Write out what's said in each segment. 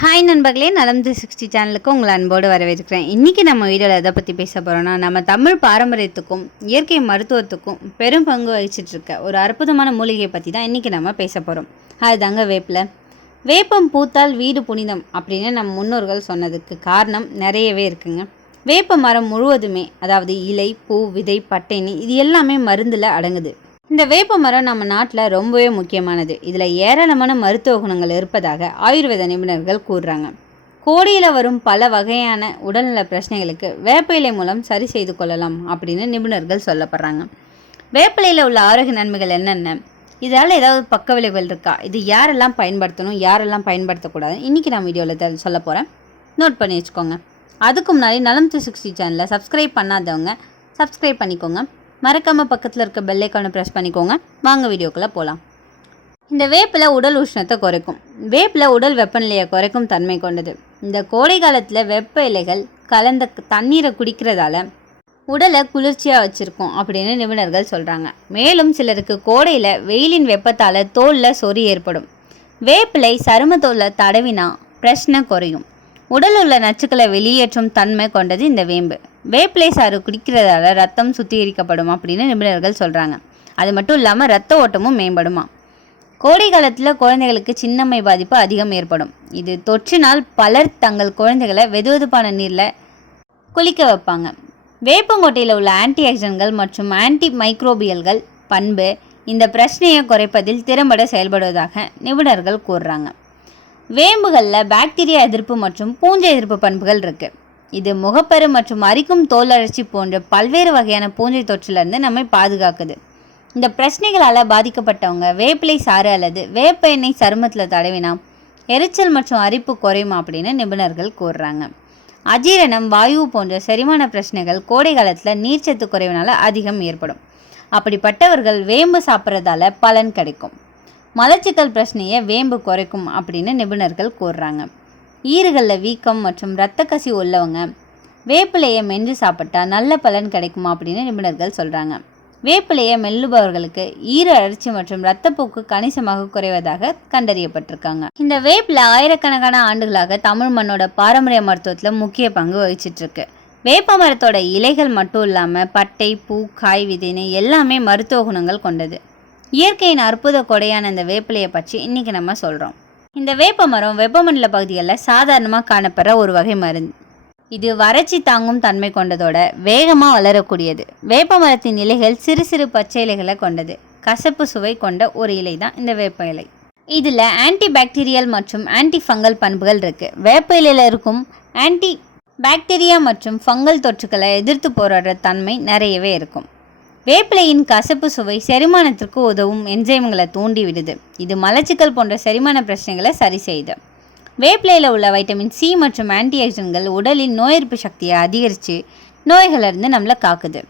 Hi நண்பர்களே நலம் three sixty சேனலுக்கு உங்களை அன்போடு வரவேற்கிறேன். இன்றைக்கி நம்ம வீடியோவில் எதை பற்றி பேச போகிறோன்னா நம்ம தமிழ் பாரம்பரியத்துக்கும் இயற்கை மருத்துவத்துக்கும் பெரும் பங்கு வகிச்சிட்ருக்க ஒரு அற்புதமான மூலிகையை பற்றி தான் இன்றைக்கி நம்ம பேச போகிறோம் அதுதாங்க வேப்பில். வேப்பம் பூத்தால் வீடு புனிதம் அப்படின்னு நம்ம முன்னோர்கள் சொன்னதுக்கு காரணம் நிறையவே இருக்குங்க. வேப்ப மரம் முழுவதுமே அதாவது இலை பூ விதை பட்டைனி இது எல்லாமே மருந்தில் அடங்குது. இந்த வேப்ப மரம் நம்ம நாட்டில் ரொம்பவே முக்கியமானது. இதில் ஏராளமான மருத்துவ குணங்கள் இருப்பதாக ஆயுர்வேத நிபுணர்கள் கூறுறாங்க. கோடியில் வரும் பல வகையான உடல்நல பிரச்சனைகளுக்கு வேப்ப இலை மூலம் சரி செய்து கொள்ளலாம் அப்படின்னு நிபுணர்கள் சொல்லப்படுறாங்க. வேப்பிலையில் உள்ள ஆரோக்கிய நன்மைகள் என்னென்ன? இதால் ஏதாவது பக்க விளைவுகள் இருக்கா? இது யாரெல்லாம் பயன்படுத்தணும்? யாரெல்லாம் பயன்படுத்தக்கூடாது? இன்றைக்கி நான் வீடியோவில் சொல்ல போகிறேன் நோட் பண்ணி வச்சுக்கோங்க. அதுக்கு முன்னாடி நலம் த்ரீ சிக்ஸ்டி சேனலை சப்ஸ்கிரைப் பண்ணாதவங்க சப்ஸ்கிரைப் பண்ணிக்கோங்க. மறக்காமல் பக்கத்தில் இருக்க பெல்லைக்கானை ப்ரெஸ் பண்ணிக்கோங்க. வாங்க வீடியோக்குள்ளே போகலாம் இந்த வேப்பில் உடல் உஷ்ணத்தை குறைக்கும். வேப்பில் உடல் வெப்பநிலையை குறைக்கும் தன்மை கொண்டது. இந்த கோடை காலத்தில் வெப்ப இலைகள் கலந்த தண்ணீரை குடிக்கிறதால உடலை குளிர்ச்சியாக வச்சுருக்கும் அப்படின்னு நிபுணர்கள் சொல்கிறாங்க மேலும் சிலருக்கு கோடையில் வெயிலின் வெப்பத்தால் தோலில் சொறி ஏற்படும். வேப்பிலை சருமத்தோலை தடவினா பிரச்சனை குறையும். உடலில் உள்ள நச்சுக்களை வெளியேற்றும் தன்மை கொண்டது இந்த வேம்பு. வேப்பிலை சாறு குடிக்கிறதால ரத்தம் சுத்திகரிக்கப்படும் அப்படின்னு நிபுணர்கள் சொல்கிறாங்க அது மட்டும் இல்லாமல் ரத்த ஓட்டமும் மேம்படுமா? கோடை காலத்தில் குழந்தைகளுக்கு சின்னம்மை பாதிப்பு அதிகம் ஏற்படும். இது தொற்றினால் பலர் தங்கள் குழந்தைகளை வெதுவெதுப்பான நீரில் குளிக்க வைப்பாங்க. வேப்பங்கோட்டையில் உள்ள ஆன்டி ஆக்சிடன்கள் மற்றும் ஆன்டி மைக்ரோபியல்கள் பண்பு இந்த பிரச்சனையை குறைப்பதில் திறம்பட செயல்படுவதாக நிபுணர்கள் கூறுறாங்க. வேம்புகளில் பாக்டீரியா எதிர்ப்பு மற்றும் பூஞ்சை எதிர்ப்பு பண்புகள் இருக்குது இது முகப்பரு மற்றும் அரிக்கும் தோல் அழற்சி போன்ற பல்வேறு வகையான பூஞ்சை தொற்றிலிருந்து நம்மை பாதுகாக்குது. இந்த பிரச்சனைகளால் பாதிக்கப்பட்டவங்க வேப்பிலை சாறு அல்லது வேப்ப எண்ணெய் சருமத்தில் தடவினா எரிச்சல் மற்றும் அரிப்பு குறையும் அப்படின்னு நிபுணர்கள் கூறுறாங்க. அஜீரணம் வாயு போன்ற செரிமான பிரச்சனைகள் கோடை காலத்தில் நீர்ச்சத்து குறைவினால அதிகம் ஏற்படும். அப்படிப்பட்டவர்கள் வேம்பு சாப்பிட்றதால பலன் கிடைக்கும். மலச்சிக்கல் பிரச்சனையை வேம்பு குறைக்கும் அப்படின்னு நிபுணர்கள் கூறுறாங்க. ஈறுகளில் வீக்கம் மற்றும் இரத்த கசி உள்ளவங்க வேப்பிலையை மென்று சாப்பிட்டா நல்ல பலன் கிடைக்குமா அப்படின்னு நிபுணர்கள் சொல்கிறாங்க வேப்பிலையை மெல்லுபவர்களுக்கு ஈர அழற்சி மற்றும் இரத்தப்போக்கு கணிசமாக குறைவதாக கண்டறியப்பட்டிருக்காங்க. இந்த வேப்பில ஆயிரக்கணக்கான ஆண்டுகளாக தமிழ் மண்ணோட பாரம்பரிய மருத்துவத்தில் முக்கிய பங்கு வகிச்சிட்டு இருக்கு வேப்ப மரத்தோட இலைகள் மட்டும் இல்லாமல் பட்டை பூ காய் விதைன்னு எல்லாமே மருத்துவ குணங்கள் கொண்டது. இயற்கையின் அற்புத கொடையான இந்த வேப்பிலையை பற்றி இன்னைக்கு நம்ம சொல்கிறோம் இந்த வேப்ப மரம் வெப்பமண்டல பகுதிகளில் சாதாரணமாக காணப்படுற ஒரு வகை மருந்து. இது வறட்சி தாங்கும் தன்மை கொண்டதோட வேகமாக வளரக்கூடியது. வேப்ப மரத்தின் இலைகள் சிறு சிறு பச்சை இலைகளை கொண்டது. கசப்பு சுவை கொண்ட ஒரு இலை தான் இந்த வேப்ப இலை. இதில் ஆன்டி பாக்டீரியல் மற்றும் ஆன்டி ஃபங்கல் பண்புகள் இருக்குது வேப்ப இலையில் இருக்கும் ஆன்டி பாக்டீரியா மற்றும் ஃபங்கல் தொற்றுக்களை எதிர்த்து போராடுற தன்மை நிறையவே இருக்கும். வேப்பிலையின் கசப்பு சுவை செரிமானத்திற்கு உதவும் என்ஜைம்களை தூண்டிவிடுது. இது மலச்சிக்கல் போன்ற செரிமான பிரச்சனைகளை சரி செய்யுது. வேப்பிலையில் உள்ள வைட்டமின் சி மற்றும் ஆன்டி உடலின் நோய் எதிர்ப்பு சக்தியை அதிகரித்து நோய்களிலிருந்து நம்மளை காக்குது.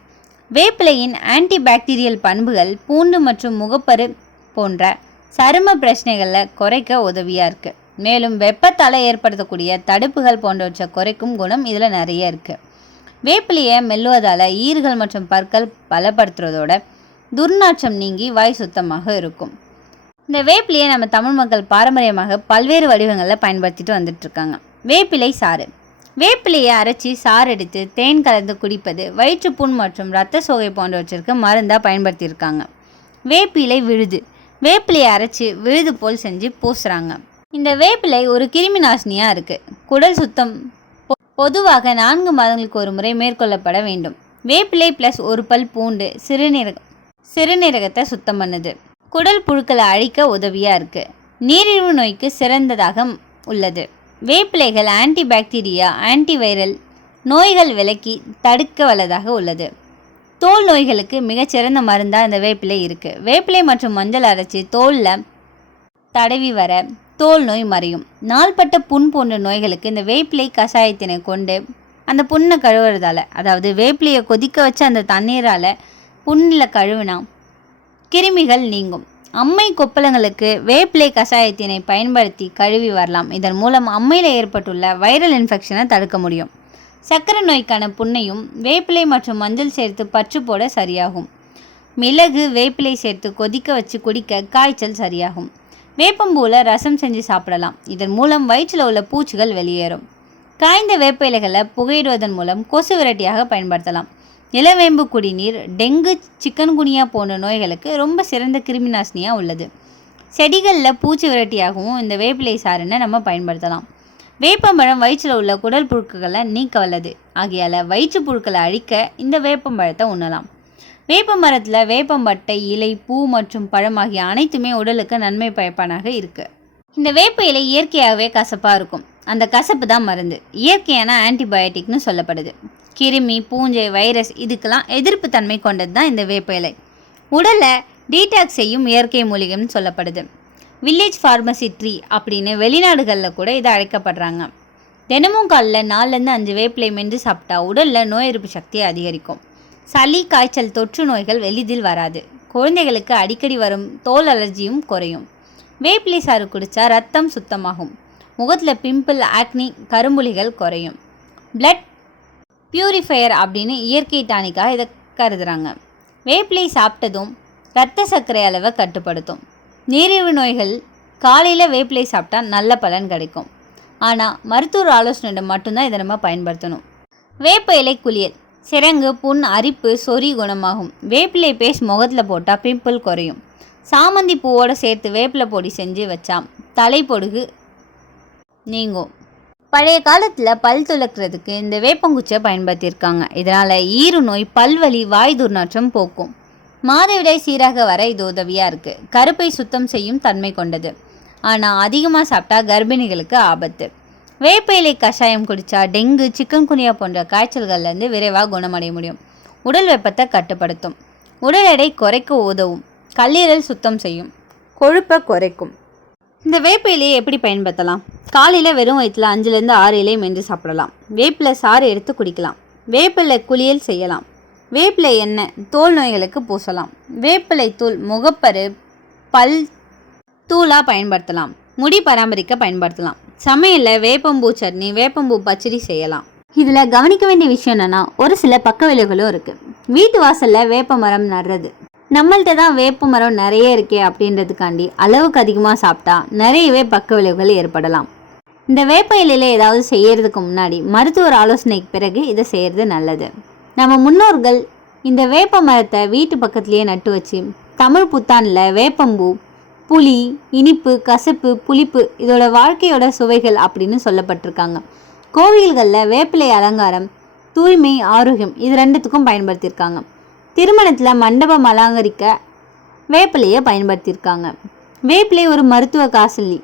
வேப்பிலையின் ஆன்டி பாக்டீரியல் பண்புகள் பூண்டு மற்றும் முகப்பரு போன்ற சரும பிரச்சனைகளை குறைக்க உதவியாக இருக்குது மேலும் வெப்பத்தால் ஏற்படுத்தக்கூடிய தடுப்புகள் போன்றவற்றை குறைக்கும் குணம் இதில் நிறைய இருக்குது வேப்பிலையை மெல்லுவதால் ஈறுகள் மற்றும் பற்கள் பலப்படுத்துறதோட துர்நாற்றம் நீங்கி வாய் சுத்தமாக இருக்கும். இந்த வேப்பிலையை நம்ம தமிழ் மக்கள் பாரம்பரியமாக பல்வேறு வடிவங்களில் பயன்படுத்திட்டு வந்துட்டுருக்காங்க. வேப்பிலை சாறு. வேப்பிலையை அரைச்சி சாறு எடுத்து தேன் கலந்து குடிப்பது வயிற்றுப்புண் மற்றும் இரத்த சோகை போன்றவற்றிற்கு மருந்தாக பயன்படுத்தியிருக்காங்க. வேப்பிலை விழுது. வேப்பிலையை அரைச்சி விழுது போல் செஞ்சு பூசுகிறாங்க இந்த வேப்பிலை ஒரு கிருமி நாசினியாக இருக்குது குடல் சுத்தம் பொதுவாக நான்கு மாதங்களுக்கு ஒரு முறை மேற்கொள்ளப்பட வேண்டும். வேப்பிலை ப்ளஸ் ஒரு பல் பூண்டு சிறுநீரக சிறுநீரகத்தை சுத்தம் பண்ணுது. குடல் புழுக்களை அழிக்க உதவியாக இருக்குது நீரிழிவு நோய்க்கு சிறந்ததாக உள்ளது. வேப்பிலைகள் ஆன்டி பாக்டீரியா ஆன்டிவைரல் நோய்கள் விலக்கி தடுக்க வல்லதாக உள்ளது. தோல் நோய்களுக்கு மிகச்சிறந்த மருந்தாக இந்த வேப்பிலை இருக்குது வேப்பிலை மற்றும் மஞ்சள் அரைச்சி தோலில் தடவி வர தோல் நோய் மறையும். நாள்பட்ட புண் போன்ற நோய்களுக்கு இந்த வேப்பிலை கஷாயத்தினை கொண்டு அந்த புண்ணை கழுவுறதால அதாவது வேப்பிலையை கொதிக்க வச்ச அந்த தண்ணீரால் புண்ணில் கழுவினா கிருமிகள் நீங்கும். அம்மை கொப்பளங்களுக்கு வேப்பிலை கஷாயத்தினை பயன்படுத்தி கழுவி வரலாம். இதன் மூலம் அம்மையில் ஏற்பட்டுள்ள வைரல் இன்ஃபெக்ஷனை தடுக்க முடியும். சர்க்கரை நோய்க்கான புண்ணையும் வேப்பிலை மற்றும் மஞ்சள் சேர்த்து பற்று போட சரியாகும். மிளகு வேப்பிலை சேர்த்து கொதிக்க வச்சு குடிக்க காய்ச்சல் சரியாகும். வேப்பம்பூவில் ரசம் செஞ்சு சாப்பிடலாம். இதன் மூலம் வயிற்றில் உள்ள பூச்சிகள் வெளியேறும். காய்ந்த வேப்ப இலைகளை புகையிடுவதன் மூலம் கொசு விரட்டியாக பயன்படுத்தலாம். நிலவேம்பு குடிநீர் டெங்கு சிக்கன்குனியா போன்ற நோய்களுக்கு ரொம்ப சிறந்த கிருமி நாசினியாக உள்ளது. செடிகளில் பூச்சி விரட்டியாகவும் இந்த வேப்பிலை சாறுனை நம்ம பயன்படுத்தலாம். வேப்பம்பழம் வயிற்றில் உள்ள குடல் புழுக்குகளை நீக்க வல்லது. ஆகையால் வயிற்று புழுக்களை அழிக்க இந்த வேப்பம்பழத்தை உண்ணலாம். வேப்ப மரத்தில் வேப்பம்பட்டை இலை பூ மற்றும் பழம் ஆகிய அனைத்துமே உடலுக்கு நன்மை பயப்பானாக இருக்குது இந்த வேப்ப இலை இயற்கையாகவே கசப்பாக இருக்கும். அந்த கசப்பு தான் மருந்து. இயற்கையான ஆன்டிபயோட்டிக்னு சொல்லப்படுது. கிருமி பூஞ்சை வைரஸ் இதுக்கெல்லாம் எதிர்ப்பு தன்மை கொண்டது தான் இந்த வேப்ப இலை. உடலை டீடாக்ஸ் செய்யும் இயற்கை மூலிகைன்னு சொல்லப்படுது. வில்லேஜ் ஃபார்மசி ட்ரீ அப்படின்னு வெளிநாடுகளில் கூட இதை அழைக்கப்படுறாங்க. தினமும் காலைல நாலுலேருந்து அஞ்சு வேப்பிலை மென்று சாப்பிட்டா உடலில் நோய் எதிர்ப்பு சக்தியை அதிகரிக்கும். சளி காய்ச்சல் தொற்று நோய்கள் எளிதில் வராது. குழந்தைகளுக்கு அடிக்கடி வரும் தோல் அலர்ஜியும் குறையும். வேப்பிலை சாறு குடித்தா ரத்தம் சுத்தமாகும். முகத்தில் பிம்பிள் ஆக்னி கரும்புலிகள் குறையும். பிளட் பியூரிஃபையர் அப்படின்னு இயற்கை டானிக்காக இதை கருதுகிறாங்க வேப்பிலை சாப்பிட்டதும் இரத்த சர்க்கரை அளவை கட்டுப்படுத்தும். நீரிழிவு நோய்கள் காலையில் வேப்பிலை சாப்பிட்டா நல்ல பலன் கிடைக்கும். ஆனால் மருத்துவர் ஆலோசனையிடம் மட்டும்தான் இதை நம்ம பயன்படுத்தணும். வேப்ப இலை குளியல். சிரங்கு புண் அரிப்பு சொறி குணமாகும். வேப்பிலை பேஸ்ட் முகத்தில் போட்டால் பிம்பிள் குறையும். சாமந்தி பூவோடு சேர்த்து வேப்பிலை பொடி செஞ்சு வச்சா தலைப்பொடுகு நீங்கும். பழைய காலத்தில் பல் துலக்கிறதுக்கு இந்த வேப்பங்குச்சியை பயன்படுத்தியிருக்காங்க. இதனால் ஈறு நோய் பல்வலி வாய் துர்நாற்றம் போக்கும். மாதவிடாய் சீராக வர இது உதவியாக இருக்குது கருப்பை சுத்தம் செய்யும் தன்மை கொண்டது. ஆனால் அதிகமாக சாப்பிட்டா கர்ப்பிணிகளுக்கு ஆபத்து. வேப்ப இலை கஷாயம் குடித்தா டெங்கு சிக்கன்குனியா போன்ற காய்ச்சல்கள்லேருந்து விரைவாக குணமடைய முடியும். உடல் வெப்பத்தை கட்டுப்படுத்தும். உடல் எடை குறைக்க உதவும். கல்லீரல் சுத்தம் செய்யும். கொழுப்பை குறைக்கும். இந்த வேப்ப இலையை எப்படி பயன்படுத்தலாம்? காலையில் வெறும் வயிற்றில் அஞ்சுலேருந்து ஆறு இலை மென்று சாப்பிடலாம். வேப்பில் சாறு எடுத்து குடிக்கலாம். வேப்பிலை குளியல் செய்யலாம். வேப்பிலை எண்ணெய் தோல் நோய்களுக்கு பூசலாம். வேப்பிலை தூள் முகப்பரு பல் தூளாக பயன்படுத்தலாம். முடி பராமரிக்க பயன்படுத்தலாம். சமையலில் வேப்பம்பூ சட்னி வேப்பம்பூ பச்சடி செய்யலாம். இதில் கவனிக்க வேண்டிய விஷயம் என்னென்னா ஒரு சில பக்க விளைவுகளும் இருக்குது வீட்டு வாசலில் வேப்ப மரம் நடுறது. நம்மள்ட்ட தான் வேப்ப மரம் நிறைய இருக்கே அப்படின்றதுக்காண்டி அளவுக்கு அதிகமாக சாப்பிட்டா நிறையவே பக்க விளைவுகள் ஏற்படலாம். இந்த வேப்ப இலையில் ஏதாவது செய்யறதுக்கு முன்னாடி மருத்துவர் ஆலோசனைக்கு பிறகு இதை செய்கிறது நல்லது. நம்ம முன்னோர்கள் இந்த வேப்ப மரத்தை வீட்டு பக்கத்துலேயே நட்டு வச்சு தமிழ் புத்தாண்டில் வேப்பம்பூ புளி இனிப்பு கசப்பு புளிப்பு இதோட வாழ்க்கையோட சுவைகள் அப்படின்னு சொல்லப்பட்டிருக்காங்க. கோவில்களில் வேப்பிலை அலங்காரம் தூய்மை ஆரோக்கியம் இது ரெண்டுத்துக்கும் பயன்படுத்தியிருக்காங்க. திருமணத்தில் மண்டபம் அலங்கரிக்க வேப்பிலையை பயன்படுத்தியிருக்காங்க. வேப்பிலை ஒரு மருத்துவ காசல்லி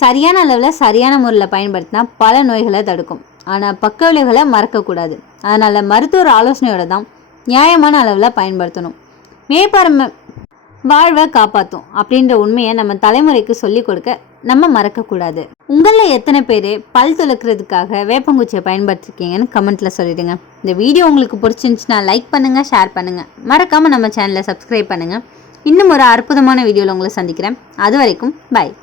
சரியான அளவில் சரியான முறையில் பயன்படுத்தினா பல நோய்களை தடுக்கும். ஆனால் பக்க விளைவுகளை மறக்கக்கூடாது. அதனால் மருத்துவர் ஆலோசனையோட தான் நியாயமான அளவில் பயன்படுத்தணும். வேப்பரம் வாழ்வை காப்பாற்றும் அப்படின்ற உண்மையை நம்ம தலைமுறைக்கு சொல்லி கொடுக்க நம்ம மறக்கக்கூடாது. உங்களில் எத்தனை பேர் பல் துளக்கிறதுக்காக வேப்பங்குச்சியை பயன்படுத்திருக்கீங்கன்னு கமெண்ட்டில் சொல்லிடுங்க. இந்த வீடியோ உங்களுக்கு பிடிச்சிருந்துச்சுன்னா லைக் பண்ணுங்கள் ஷேர் பண்ணுங்கள் மறக்காமல் நம்ம சேனலை சப்ஸ்கிரைப் பண்ணுங்கள் இன்னும் ஒரு அற்புதமான வீடியோவில் உங்களை சந்திக்கிறேன். அது வரைக்கும் பாய்